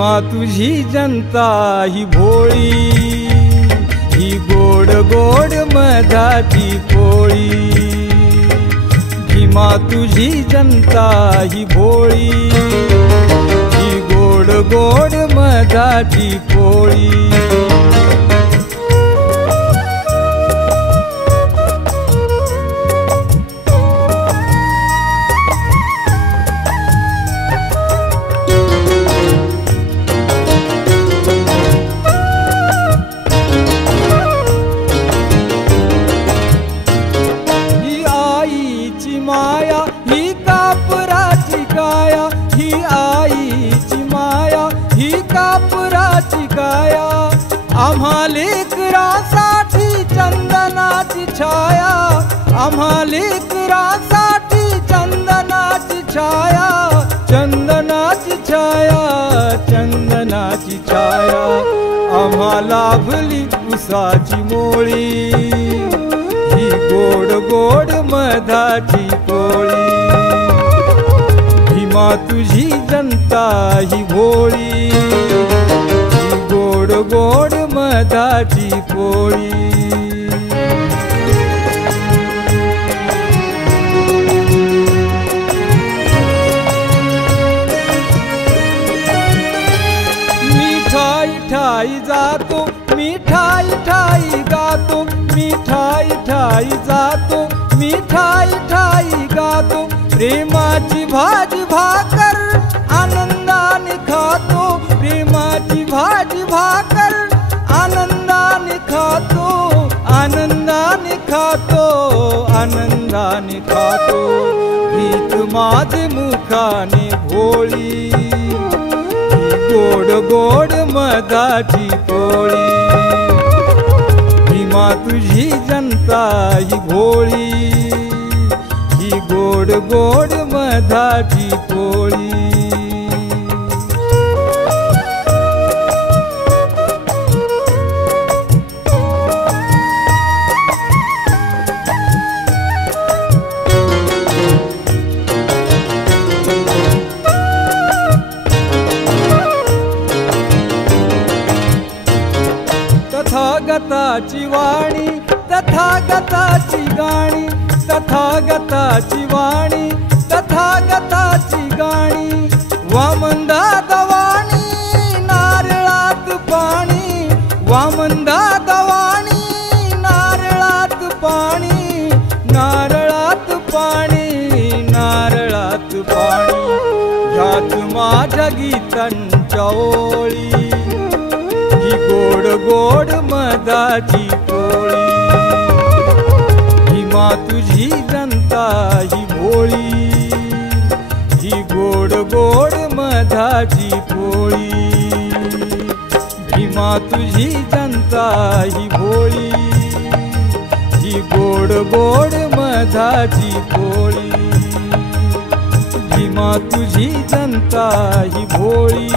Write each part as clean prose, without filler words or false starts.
भीमा तुझी जनता ही भोळी, ही गोड गोड मधाची पोळी। भीमा तुझी जनता ही भोळी, ही गोड गोड मधाची पोळी। माया ही कापराची काया, ही आईची माया ही कापराची काया। आम्हा लेकरासाठी चंदनाची छाया, आम्हा लेकरासाठी चंदनाची छाया, चंदनाची छाया, चंदनाची छाया। आम्हा लाभली उसाची मोळी, ही गोड गोड मधाची पोळी। भीमा तुझी जनता ही भोळी, ही गोड गोड मधाची पोळी। मिठाई ठाई जातो, मिठाई ठाई गातो, मिठाई ठाई जातो, मिठाई ठाई गातो। प्रेमाची भाजी भाकर आनंदाने खातो, प्रेमाची भाजी भाकर आनंदाने खातो, आनंदाने खातो, आनंदाने खातो। भीत माझे मुखाने भोळी, ही गोड गोड मधाची पोळी। भीमा तुझी जनता ही भोळी, ही गोड गोड मधाची पोळी। तथागताची वाणी, तथागताची गाणी, तथागताची वाणी, तथागताची गाणी। वामनदादा वाणी नारळात पाणी, वामनदादा वाणी नारळात पाणी, नारळात पाणी, नारळात पाणी। ह्याच माझ्या गीतांच्या ओळी, ही गोड गोड मधाची पोळी। भीमा तुझी जनता ही भोळी, ही गोड गोड मधाची पोळी। भीमा तुझी जनता ही भोळी, ही गोड गोड मधाची पोळी। भीमा तुझी जनता ही भोळी,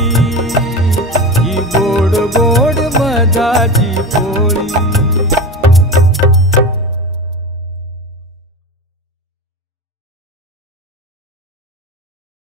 ही गोड गोड मधाची पोळी।